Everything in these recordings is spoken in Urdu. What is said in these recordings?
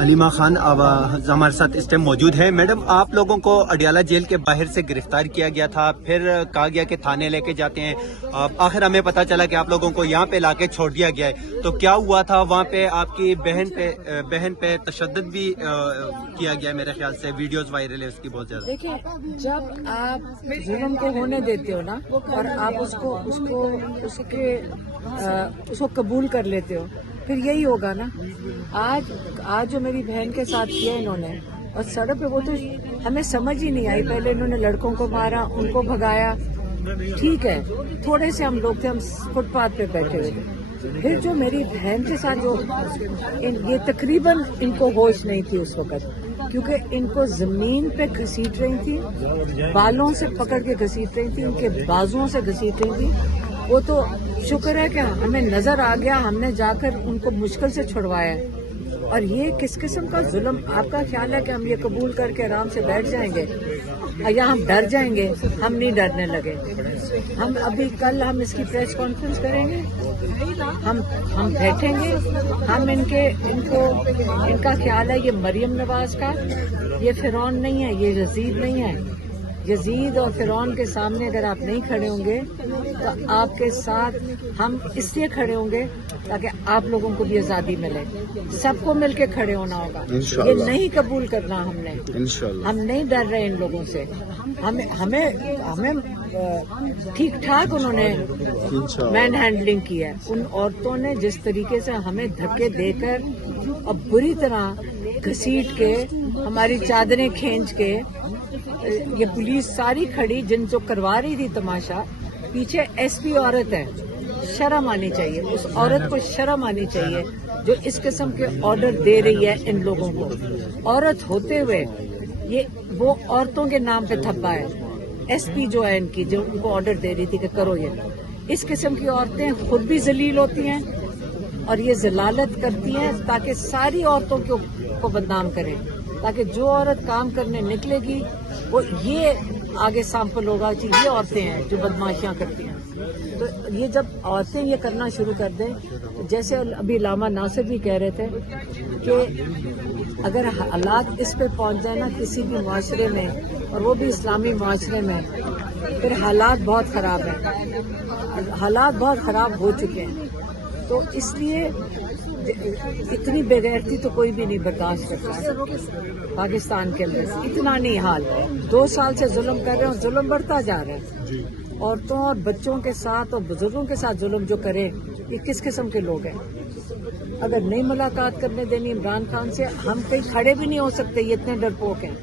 علیمہ خان اب ہمارے ساتھ اس ٹائم موجود ہے. میڈم, آپ لوگوں کو اڈیالہ جیل کے باہر سے گرفتار کیا گیا تھا, پھر کہا گیا کہ تھانے لے کے جاتے ہیں, آخر ہمیں پتا چلا کہ آپ لوگوں کو یہاں پہ لا کے چھوڑ دیا گیا ہے. تو کیا ہوا تھا وہاں پہ؟ آپ کی بہن پہ تشدد بھی کیا گیا میرے خیال سے, ویڈیوز وائرل ہے اس کی بہت زیادہ. دیکھیں, جب آپ ظلم کو ہونے دیتے ہو نا اور آپ اس کو قبول کر لیتے ہو, پھر یہی ہوگا نا. آج جو میری بہن کے ساتھ کیا انہوں نے, اور سڑک پہ وہ تو ہمیں سمجھ ہی نہیں آئی. پہلے انہوں نے لڑکوں کو مارا, ان کو بھگایا, ٹھیک ہے, تھوڑے سے ہم لوگ تھے, ہم فٹ پاتھ پہ بیٹھے ہوئے تھے. پھر جو میری بہن کے ساتھ جو یہ تقریباً ان کو ہوش نہیں تھی اس وقت, کیونکہ ان کو زمین پہ گھسیٹ رہی تھی, بالوں سے پکڑ کے گھسیٹ رہی تھی, ان کے بازوؤں سے گھسیٹ رہی تھی. وہ تو شکر ہے کہ ہمیں نظر آ گیا, ہم نے جا کر ان کو مشکل سے چھڑوایا. اور یہ کس قسم کا ظلم؟ آپ کا خیال ہے کہ ہم یہ قبول کر کے آرام سے بیٹھ جائیں گے یا ہم ڈر جائیں گے؟ ہم نہیں ڈرنے لگے. ہم ابھی کل ہم اس کی پریس کانفرنس کریں گے, ہم بیٹھیں گے, ہم ان کا خیال ہے یہ مریم نواز کا, یہ فرعون نہیں ہے, یہ یزید نہیں ہے. یزید اور فرعون کے سامنے اگر آپ نہیں کھڑے ہوں گے تو آپ کے ساتھ ہم اس لیے کھڑے ہوں گے تاکہ آپ لوگوں کو بھی آزادی ملے. سب کو مل کے کھڑے ہونا ہوگا. یہ نہیں قبول کرنا ہم نے. ہم نہیں ڈر رہے ان لوگوں سے. ہمیں ٹھیک ٹھاک انہوں نے مین ہینڈلنگ کی ہے. ان عورتوں نے جس طریقے سے ہمیں دھکے دے کر اور بری طرح گھسیٹ کے, ہماری چادریں کھینچ کے, یہ پولیس ساری کھڑی جن جو کروا رہی تھی تماشا, پیچھے ایس پی عورت ہے. شرم آنی چاہیے, اس عورت کو شرم آنی چاہیے جو اس قسم کے آرڈر دے رہی ہے ان لوگوں کو. عورت ہوتے ہوئے یہ وہ عورتوں کے نام پہ تھپا ہے. ایس پی جو ہے ان کی, جو ان کو آرڈر دے رہی تھی کہ کرو یہ. اس قسم کی عورتیں خود بھی ذلیل ہوتی ہیں اور یہ ذلالت کرتی ہیں تاکہ ساری عورتوں کو بدنام کریں, تاکہ جو عورت کام کرنے نکلے گی وہ یہ آگے سیمپل ہوگا کہ یہ عورتیں ہیں جو بدماشیاں کرتی ہیں. تو یہ جب عورتیں یہ کرنا شروع کر دیں, جیسے ابھی علامہ ناصر بھی کہہ رہے تھے کہ اگر حالات اس پہ پہنچ جائیں نا کسی بھی معاشرے میں, اور وہ بھی اسلامی معاشرے میں, پھر حالات بہت خراب ہیں. حالات بہت خراب ہو چکے ہیں. تو اس لیے اتنی بے غیرتی تو کوئی بھی نہیں برداشت کرتا ہے پاکستان کے اندر. اتنا نہیں حال. 2 سال سے ظلم کر رہے ہیں اور ظلم بڑھتا جا رہا ہے. عورتوں اور بچوں کے ساتھ اور بزرگوں کے ساتھ ظلم جو کرے, یہ کس قسم کے لوگ ہیں؟ اگر نہیں ملاقات کرنے دینی عمران خان سے, ہم کہیں کھڑے بھی نہیں ہو سکتے, یہ اتنے ڈرپوک ہیں.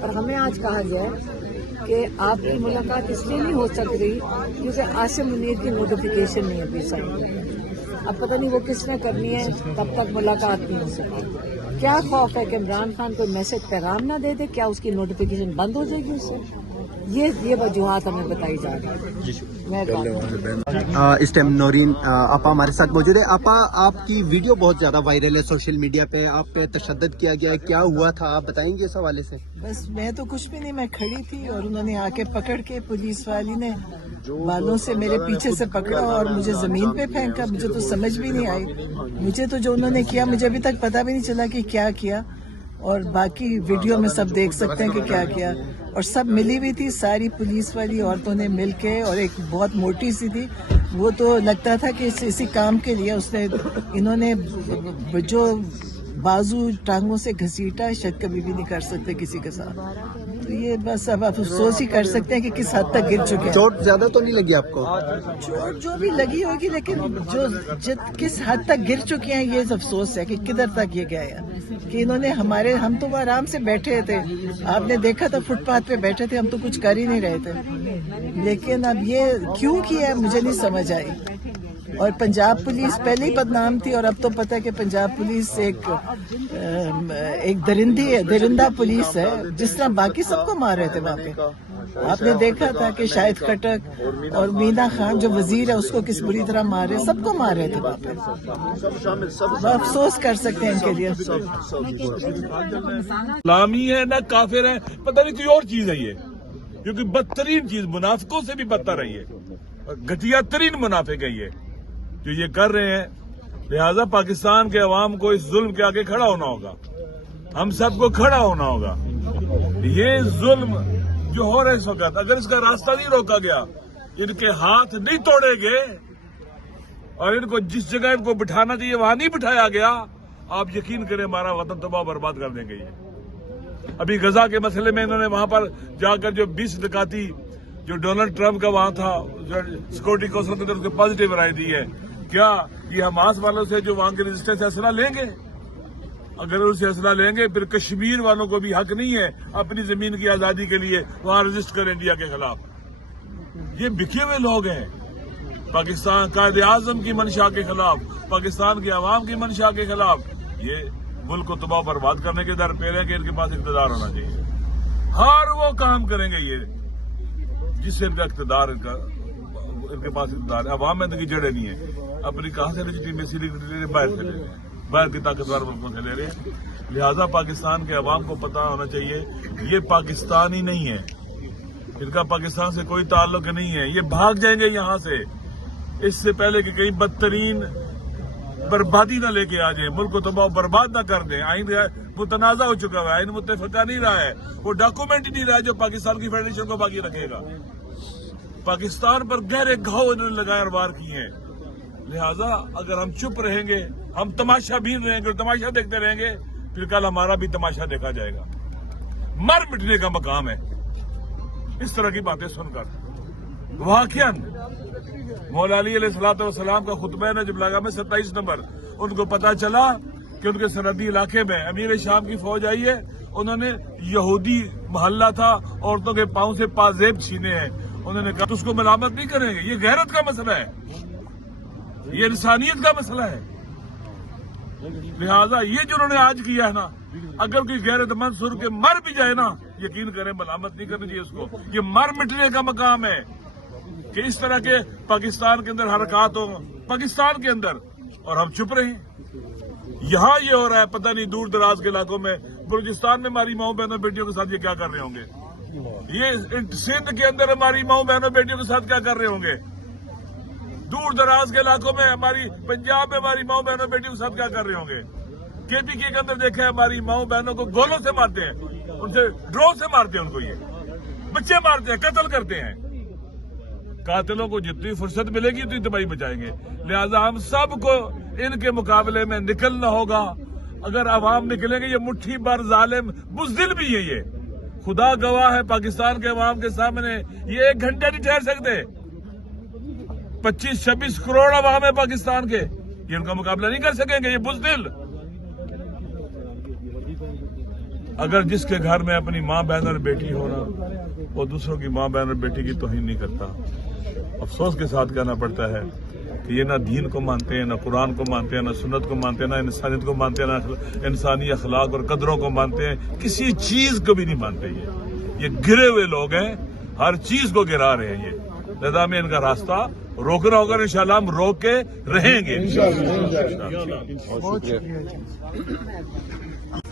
اور ہمیں آج کہا گیا ہے کہ آپ کی ملاقات اس لیے نہیں ہو سک رہی کیونکہ عاصم منیر کی نوٹیفیکیشن نہیں ابھی سائن. اب پتہ نہیں وہ کس نے کرنی ہے, تب تک ملاقات نہیں ہو سکتی. کیا خوف ہے کہ عمران خان کوئی میسج پیغام نہ دے دے؟ کیا اس کی نوٹیفیکیشن بند ہو جائے گی اس سے؟ یہ وجوہات ہمیں بتائی جا رہی ہیں. اس ٹائم نورین آپا ہمارے ساتھ موجود ہے. آپا, آپ کی ویڈیو بہت زیادہ وائرل ہے سوشل میڈیا پہ, آپ پہ تشدد کیا گیا ہے, کیا ہوا تھا آپ بتائیں گے اس حوالے سے؟ بس میں تو کچھ بھی نہیں, میں کھڑی تھی اور انہوں نے آ کے پکڑ کے, پولیس والی نے بالوں سے میرے پیچھے سے پکڑا اور مجھے زمین پہ پھینکا. مجھے تو سمجھ بھی نہیں آئی. مجھے تو جو انہوں نے کیا, مجھے ابھی تک پتہ بھی نہیں چلا کہ کیا کیا. اور باقی ویڈیو میں سب دیکھ سکتے ہیں کہ کیا کیا. اور سب ملی ہوئی تھی, ساری پولیس والی عورتوں نے مل کے, اور ایک بہت موٹی سی تھی, وہ تو لگتا تھا کہ اسی کام کے لیے انہوں نے جو بازو ٹانگوں سے گھسیٹا, شاید کبھی بھی نہیں کر سکتے کسی کے ساتھ. تو یہ بس اب آپ افسوس ہی کر سکتے ہیں کہ کس حد تک گر چکے ہیں. چوٹ زیادہ تو نہیں لگی آپ کو؟ چوٹ جو بھی لگی ہوگی, لیکن جو کس حد تک گر چکی ہیں یہ افسوس ہے کہ کدھر تک یہ گیا ہے. کہ انہوں نے ہم تو آرام سے بیٹھے تھے, آپ نے دیکھا تھا فٹ پاتھ پہ بیٹھے تھے, ہم تو کچھ کر ہی نہیں رہے تھے. لیکن اب یہ کیوں کیا ہے مجھے نہیں سمجھ آئی. اور پنجاب پولیس پہلے ہی بدنام تھی, اور اب تو پتہ ہے کہ پنجاب پولیس ایک درندہ پولیس ہے. جس طرح باقی سب کو مار رہے تھے وہاں پہ, آپ نے دیکھا تھا کہ شاہد خٹک اور مینا خان جو وزیر ہے اس کو کس بری طرح مار رہے, سب کو مار رہے تھے وہاں پہ. افسوس کر سکتے ہیں ان کے لیے. اسلامی ہے نہ کافر ہے, پتہ نہیں کوئی اور چیز ہے یہ, کیونکہ بدترین چیز منافقوں سے بھی بدتر ہے یہ, گھٹیا ترین منافق ہے یہ جو یہ کر رہے ہیں. لہذا پاکستان کے عوام کو اس ظلم کے آگے کھڑا ہونا ہوگا، ہم سب کو کھڑا ہونا ہوگا. یہ ظلم جو ہو رہا ہے اس وقت، اگر اس کا راستہ نہیں روکا گیا، ان کے ہاتھ نہیں توڑے گئے اور ان کو جس جگہ ان کو بٹھانا چاہیے وہاں نہیں بٹھایا گیا، آپ یقین کریں ہمارا وطن تباہ برباد کر دیں گے. یہ ابھی غزہ کے مسئلے میں انہوں نے وہاں پر جا کر جو 20 ڈکاتی جو ڈونلڈ ٹرمپ کا وہاں تھا سیکورٹی کونسل کے اندر پازیٹیو رائے دی ہے، کیا یہ حماس والوں سے جو وہاں کے رجسٹر اسلحہ لیں گے؟ اگر ان سے اسلحہ لیں گے پھر کشمیر والوں کو بھی حق نہیں ہے اپنی زمین کی آزادی کے لیے وہاں رجسٹر کریں انڈیا کے خلاف. یہ بکے ہوئے لوگ ہیں. پاکستان قائد اعظم کی منشا کے خلاف، پاکستان کے عوام کی منشا کے خلاف یہ ملک کو تباہ برباد کرنے کے در پہ رہے کہ ان کے پاس اقتدار ہونا چاہیے. ہر وہ کام کریں گے یہ جس سے ان کا اقتدار ان کے پاس اقتدار ہے. عوام میں ان کی جڑیں نہیں ہے. اپنی کہاں سے لیجیٹیمیسی لے رہے ہیں؟ باہر سے لے رہے ہیں، باہر کی طاقتور ملکوں سے لے رہے ہیں. لہذا پاکستان کے عوام کو پتہ ہونا چاہیے یہ پاکستانی نہیں ہے، ان کا پاکستان سے کوئی تعلق نہیں ہے. یہ بھاگ جائیں گے یہاں سے اس سے پہلے کہ کہیں بدترین بربادی نہ لے کے آ جائے، ملک کو تباہ برباد نہ کر دیں. آئین متنازع ہو چکا ہے، آئین متفقہ نہیں رہا ہے، وہ ڈاکومنٹ ہی نہیں رہا ہے جو پاکستان کی فیڈریشن کو باقی رکھے گا. پاکستان پر گہرے گھاؤ انہوں نے لگائے اور وار کیے ہیں. لہذا اگر ہم چپ رہیں گے، ہم تماشا بین رہیں گے اور تماشا دیکھتے رہیں گے، پھر کل ہمارا بھی تماشا دیکھا جائے گا. مر مٹنے کا مقام ہے اس طرح کی باتیں سن کر. واقعاً مولا علی علیہ الصلوۃ والسلام کا خطبہ نے جب لگا میں 27 نمبر ان کو پتا چلا کہ ان کے سرحدی علاقے میں امیر شام کی فوج آئی ہے، انہوں نے یہودی محلہ تھا، عورتوں کے پاؤں سے پازیب چھینے ہیں. انہوں نے کہا تو اس کو ملامت نہیں کریں گے، یہ غیرت کا مسئلہ ہے، یہ انسانیت کا مسئلہ ہے. لہذا یہ جو انہوں نے آج کیا ہے نا، اگر کوئی غیرت مند سر کے مر بھی جائے نا، یقین کریں ملامت نہیں کرنی چاہیے اس کو. یہ مر مٹنے کا مقام ہے کہ اس طرح کے پاکستان کے اندر حرکات ہوں پاکستان کے اندر اور ہم چپ رہے ہیں. یہاں یہ ہو رہا ہے، پتہ نہیں دور دراز کے علاقوں میں بلوچستان میں ہماری ماؤں بہنوں بیٹیوں کے ساتھ یہ کیا کر رہے ہوں گے، یہ سندھ کے اندر ہماری ماؤں بہنوں بیٹیوں کے ساتھ کیا کر رہے ہوں گے، دور دراز کے علاقوں میں ہماری پنجاب میں ہماری ماؤں بہنوں بیٹیوں کے ساتھ کیا کر رہے ہوں گے. KPK کے اندر دیکھیں ہماری ماؤں بہنوں کو گولوں سے مارتے ہیں، ان سے ڈرون سے مارتے ہیں، ان کو یہ بچے مارتے ہیں، قتل کرتے ہیں. قاتلوں کو جتنی فرصت ملے گی اتنی تباہی بچائیں گے. لہذا ہم سب کو ان کے مقابلے میں نکلنا ہوگا. اگر عوام نکلیں گے، یہ مٹھی بھر ظالم بزدل بھی ہے، یہ خدا گواہ ہے پاکستان کے عوام کے سامنے، یہ 1 گھنٹہ نہیں ٹھہر سکتے. 25-26 کروڑ عوام ہے پاکستان کے، یہ ان کا مقابلہ نہیں کر سکیں گے، یہ بزدل. اگر جس کے گھر میں اپنی ماں بہن اور بیٹی ہو نا، وہ دوسروں کی ماں بہن اور بیٹی کی توہین نہیں کرتا. افسوس کے ساتھ کہنا پڑتا ہے کہ یہ نہ دین کو مانتے ہیں، نہ قرآن کو مانتے ہیں، نہ سنت کو مانتے ہیں، نہ انسانیت کو مانتے ہیں، نہ انسانی اخلاق اور قدروں کو مانتے ہیں، کسی چیز کو بھی نہیں مانتے. یہ گرے ہوئے لوگ ہیں، ہر چیز کو گرا رہے ہیں. یہ لہذا میں ان کا راستہ روکنا ہوگا، انشاءاللہ ہم روک کے رہیں گے.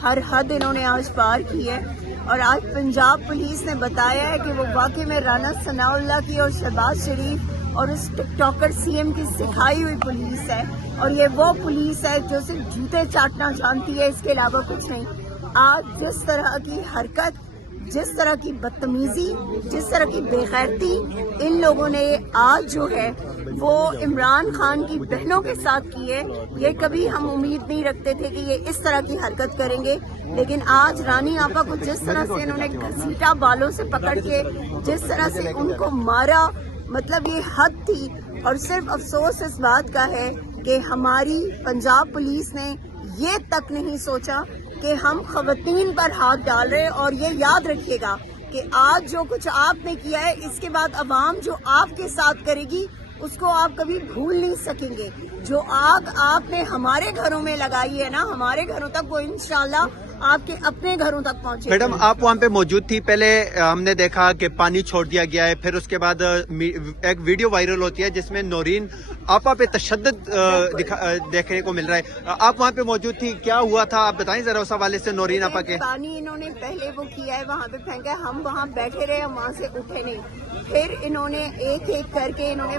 ہر حد انہوں نے آج پار کی ہے اور آج پنجاب پولیس نے بتایا ہے کہ وہ واقعی میں رانا ثناء اللہ کی اور شہباز شریف اور اس ٹک ٹاکر CM کی سکھائی ہوئی پولیس ہے، اور یہ وہ پولیس ہے جو صرف جوتے چاٹنا جانتی ہے، اس کے علاوہ کچھ نہیں. آج جس طرح کی حرکت، جس طرح کی بدتمیزی، جس طرح کی بے غیرتی ان لوگوں نے آج جو ہے وہ عمران خان کی بہنوں کے ساتھ کی ہے، یہ کبھی ہم امید نہیں رکھتے تھے کہ یہ اس طرح کی حرکت کریں گے. لیکن آج رانی آپا کو جس طرح سے انہوں نے گھسیٹا بالوں سے پکڑ کے، جس طرح سے ان کو مارا، مطلب یہ حد تھی. اور صرف افسوس اس بات کا ہے کہ ہماری پنجاب پولیس نے یہ تک نہیں سوچا کہ ہم خواتین پر ہاتھ ڈال رہے. اور یہ یاد رکھیے گا کہ آج جو کچھ آپ نے کیا ہے، اس کے بعد عوام جو آپ کے ساتھ کرے گی اس کو آپ کبھی بھول نہیں سکیں گے. جو آگ آپ نے ہمارے گھروں میں لگائی ہے نا، ہمارے گھروں تک وہ انشاءاللہ آپ کے اپنے گھروں تک پہنچے. میڈم آپ وہاں پہ موجود تھی، پہلے ہم نے دیکھا کہ پانی چھوڑ دیا گیا ہے، پھر اس کے بعد ایک ویڈیو وائرل ہوتی ہے جس میں نورین آپا پہ تشدد دیکھنے کو مل رہا ہے. آپ وہاں پہ موجود تھی، کیا ہوا تھا آپ بتائیں ذرا اس حوالے سے. نورین آپا کے پانی انہوں نے پہلے وہ کیا ہے، وہاں پہ پھینکا ہے، ہم وہاں بیٹھے رہے، ہم وہاں سے اٹھے نہیں. پھر انہوں نے ایک ایک کر کے انہوں نے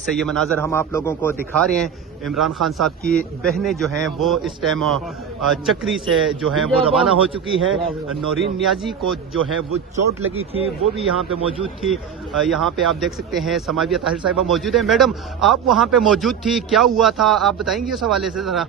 سے یہ مناظر ہم آپ لوگوں کو دکھا رہے ہیں. عمران خان صاحب کی بہنیں جو ہیں وہ اس ٹائم چکری سے جو ہیں وہ روانہ ہو چکی ہیں. نورین نیازی کو جو ہے وہ چوٹ لگی تھی, وہ بھی یہاں پہ موجود تھی. یہاں پہ آپ دیکھ سکتے ہیں سماویہ طاہر صاحبہ موجود ہیں. میڈم آپ وہاں پہ موجود تھی, کیا ہوا تھا آپ بتائیں گے اس حوالے سے ذرا؟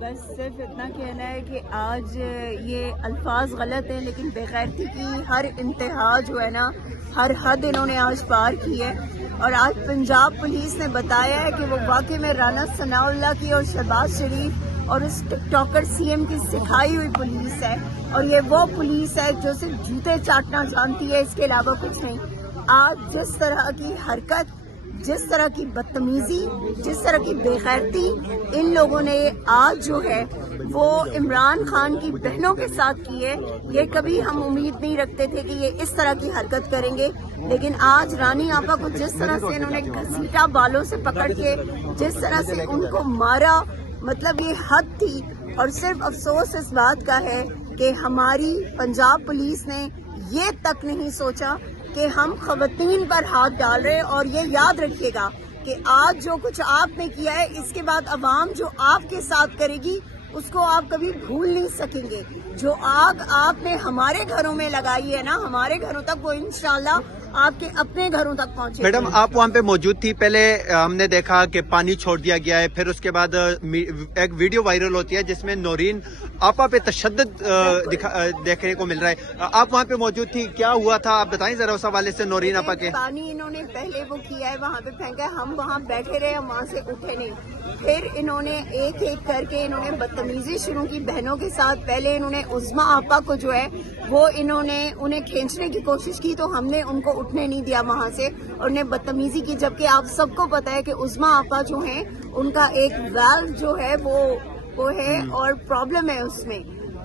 بس صرف اتنا کہنا ہے کہ آج یہ الفاظ غلط ہیں, لیکن بے غیرتی کی ہر انتہا جو ہے نا, ہر حد انہوں نے آج پار کی ہے. اور آج پنجاب پولیس نے بتایا ہے کہ وہ واقعی میں رانا ثناء اللہ کی اور شہباز شریف اور اس ٹک ٹاکر سی ایم کی سکھائی ہوئی پولیس ہے, اور یہ وہ پولیس ہے جو صرف جوتے چاٹنا جانتی ہے, اس کے علاوہ کچھ نہیں. آج جس طرح کی حرکت, جس طرح کی بدتمیزی, جس طرح کی بے غیرتی ان لوگوں نے آج جو ہے وہ عمران خان کی بہنوں کے ساتھ کی ہے, یہ کبھی ہم امید نہیں رکھتے تھے کہ یہ اس طرح کی حرکت کریں گے. لیکن آج رانی آپا کو جس طرح سے انہوں نے گھسیٹا بالوں سے پکڑ کے, جس طرح سے ان کو مارا, مطلب یہ حد تھی. اور صرف افسوس اس بات کا ہے کہ ہماری پنجاب پولیس نے یہ تک نہیں سوچا کہ ہم خواتین پر ہاتھ ڈال رہے. اور یہ یاد رکھیے گا کہ آج جو کچھ آپ نے کیا ہے, اس کے بعد عوام جو آپ کے ساتھ کرے گی اس کو آپ کبھی بھول نہیں سکیں گے. جو آگ آپ نے ہمارے گھروں میں لگائی ہے نا, ہمارے گھروں تک وہ انشاءاللہ آپ کے اپنے گھروں تک پہنچے. میڈم آپ وہاں پہ موجود تھی, پہلے ہم نے دیکھا کہ پانی چھوڑ دیا گیا ہے, پھر اس کے بعد ایک ویڈیو وائرل ہوتی ہے جس میں نورین آپا پہ تشدد دیکھنے کو مل رہا ہے. آپ وہاں پہ موجود تھی, کیا ہوا تھا آپ بتائیں ذرا اس حوالے سے نورین آپا کے؟ پانی انہوں نے پہلے وہ کیا ہے, وہاں پہ پھینکا ہے, ہم وہاں بیٹھے رہے, ہم وہاں سے اٹھے نہیں. پھر انہوں نے ایک ایک کر کے انہوں نے بدتمیزی شروع کی بہنوں کے ساتھ. پہلے انہوں نے عظمیٰ آپا کو جو ہے وہ انہیں کھینچنے کی کوشش کی, تو ہم نے ان کو اٹھنے نہیں دیا وہاں سے, اور انہیں بدتمیزی کی. جبکہ آپ سب کو پتا ہے کہ عظمیٰ آپا جو ہیں ان کا ایک ویلو جو ہے وہ ہے اور پرابلم ہے اس میں,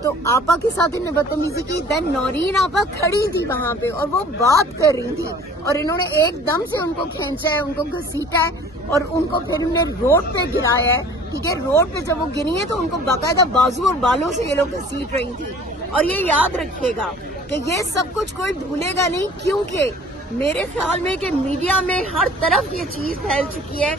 تو آپا کے ساتھ انہیں بدتمیزی کی. دین نورین آپا کھڑی تھی وہاں پہ اور وہ بات کر رہی تھی, اور انہوں نے ایک دم سے ان کو کھینچا ہے, ان کو گھسیٹا ہے, اور ان کو پھر انہیں روڈ پہ گرایا ہے. ٹھیک ہے, روڈ پہ جب وہ گری ہے تو ان کو باقاعدہ بازو اور بالوں سے یہ لوگ گھسیٹ رہی تھی. اور یہ یاد رکھیے گا کہ یہ سب کچھ کوئی بھولے گا نہیں, کیونکہ میرے خیال میں کہ میڈیا میں ہر طرف یہ چیز پھیل چکی ہے.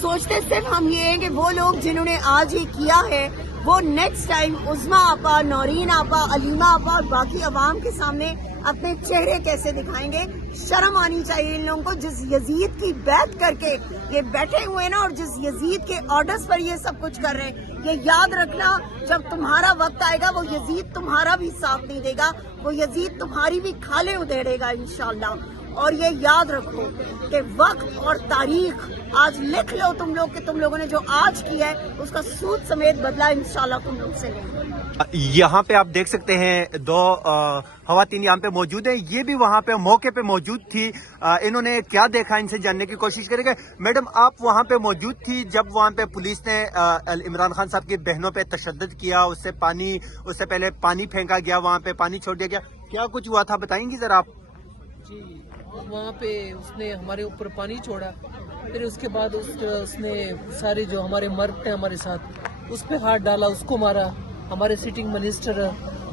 سوچتے صرف ہم یہ ہیں کہ وہ لوگ جنہوں نے آج یہ کیا ہے وہ نیکسٹ ٹائم عظمیٰ آپا, نورین آپا, علیمہ آپا اور باقی عوام کے سامنے اپنے چہرے کیسے دکھائیں گے. شرم آنی چاہیے ان لوگوں کو, جس یزید کی بیعت کر کے یہ بیٹھے ہوئے نا, اور جس یزید کے آرڈرز پر یہ سب کچھ کر رہے ہیں. یہ یاد رکھنا, جب تمہارا وقت آئے گا وہ یزید تمہارا بھی ساتھ نہیں دے گا, وہ یزید تمہاری بھی کھالیں ادھیڑے گا انشاءاللہ. اور یہ یاد رکھو کہ وقت اور تاریخ آج لکھ لو تم لوگ کہ تم لوگوں نے جو آج کیا ہے اس کا سود سمیت بدلہ انشاءاللہ تم لوگ سے لیں. یہاں پہ آپ دیکھ سکتے ہیں دو خواتین یہاں پہ موجود ہیں, یہ بھی وہاں پہ موقع پہ موجود تھی. انہوں نے کیا دیکھا ان سے جاننے کی کوشش کریں گے. میڈم آپ وہاں پہ موجود تھی جب وہاں پہ پولیس نے عمران خان صاحب کی بہنوں پہ تشدد کیا, اس سے پہلے پانی پھینکا گیا, وہاں پہ پانی چھوڑ دیا گیا, کیا کچھ ہوا تھا بتائیں گی ذرا آپ؟ جی, وہاں پہ اس نے ہمارے اوپر پانی چھوڑا, پھر اس کے بعد اس نے سارے جو ہمارے مرد تھے ہمارے ساتھ اس پہ ہاتھ ڈالا, اس کو مارا. ہمارے سٹنگ منسٹر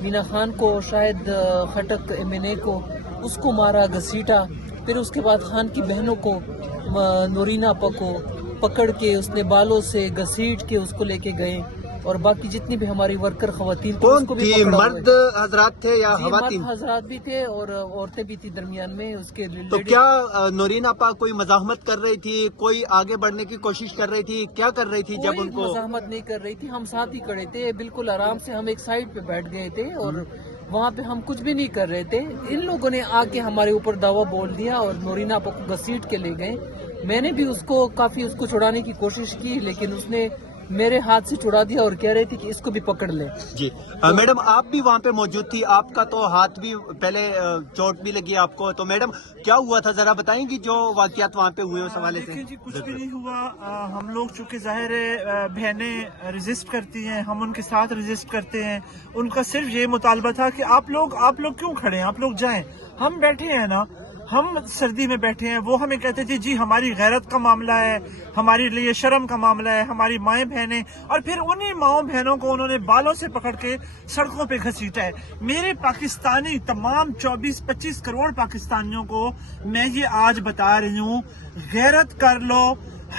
مینا خان کو, شاید خٹک MNA کو, اس کو مارا, گھسیٹا. پھر اس کے بعد خان کی بہنوں کو, نورین آپا کو پکڑ کے اس نے بالوں سے گھسیٹ کے اس کو لے کے گئے, اور باقی جتنی بھی ہماری ورکر خواتین کون تھی, مرد حضرات تھے یا خواتین؟ مرد حضرات بھی تھے اور عورتیں بھی تھی درمیان میں اس کے. تو کیا نورین آپا کوئی مزاحمت کر رہی تھی, کوئی آگے بڑھنے کی کوشش کر رہی تھی, کیا کر رہی تھی جب ان کو؟ مزاحمت نہیں کر رہی تھی, ہم ساتھ ہی کھڑے تھے بالکل آرام سے. ہم ایک سائڈ پہ بیٹھ گئے تھے اور وہاں پہ ہم کچھ بھی نہیں کر رہے تھے. ان لوگوں نے آ کے ہمارے اوپر دعویٰ بول دیا اور نورین آپا کو گھسیٹ کے لے گئے. میں نے بھی اس کو چھڑانے کی کوشش کی, لیکن اس نے میرے ہاتھ سے چھڑا دیا اور کہہ رہی تھی کہ اس کو بھی پکڑ لے. جی میڈم آپ بھی وہاں پہ موجود تھی, آپ کا تو ہاتھ بھی پہلے چوٹ بھی لگی آپ کو, تو میڈم کیا ہوا تھا ذرا بتائیں گی جو واقعات وہاں پہ ہوئے اس حوالے سے؟ جی کچھ بھی نہیں ہوا. ہم لوگ چونکہ ظاہر ہے بہنیں ریزسٹ کرتی ہیں, ہم ان کے ساتھ ریزسٹ کرتے ہیں. ان کا صرف یہ مطالبہ تھا کہ آپ لوگ کیوں کھڑے ہیں, آپ لوگ جائیں, ہم بیٹھے ہیں نا. ہم سردی میں بیٹھے ہیں، وہ ہمیں کہتے تھے جی ہماری غیرت کا معاملہ ہے، ہمارے لیے شرم کا معاملہ ہے، ہماری مائیں بہنیں، اور پھر انہی ماؤں بہنوں کو انہوں نے بالوں سے پکڑ کے سڑکوں پہ گھسیٹا ہے۔ میرے پاکستانی تمام 24-25 کروڑ پاکستانیوں کو میں یہ آج بتا رہی ہوں، غیرت کر لو،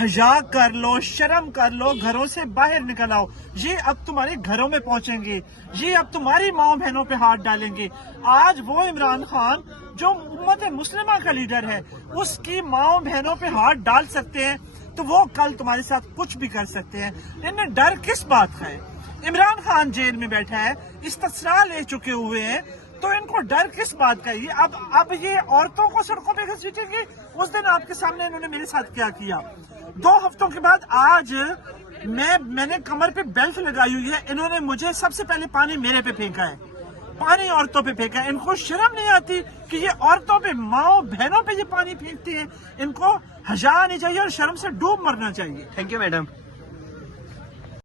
حیا کر لو، شرم کر لو، گھروں سے باہر نکل آؤ۔ یہ اب تمہارے گھروں میں پہنچیں گے، یہ اب تمہاری ماؤں بہنوں پہ ہاتھ ڈالیں گے۔ آج وہ عمران خان جو امت مسلمہ کا لیڈر ہے، اس کی ماؤں بہنوں پہ ہاتھ ڈال سکتے ہیں تو وہ کل تمہارے ساتھ کچھ بھی کر سکتے ہیں۔ انہیں ڈر کس بات کا ہے؟ عمران خان جیل میں بیٹھا ہے، استثناء لے چکے ہوئے ہیں، تو ان کو ڈر کس بات کا ہے؟ اب یہ عورتوں کو سڑکوں پہ گھسیٹیں گے۔ اس دن آپ کے سامنے انہوں نے میرے ساتھ کیا 2 ہفتوں کے بعد آج میں نے کمر پہ بیلٹ لگائی ہوئی ہے، انہوں نے مجھے سب سے پہلے پانی میرے پہ پھینکا ہے، پانی عورتوں پہ پھینکا ہے۔ ان کو شرم نہیں آتی کہ یہ عورتوں پہ، ماؤں بہنوں پہ یہ پانی پھینکتے ہیں؟ ان کو حیا آنی چاہیے اور شرم سے ڈوب مرنا چاہیے۔ Thank you madam.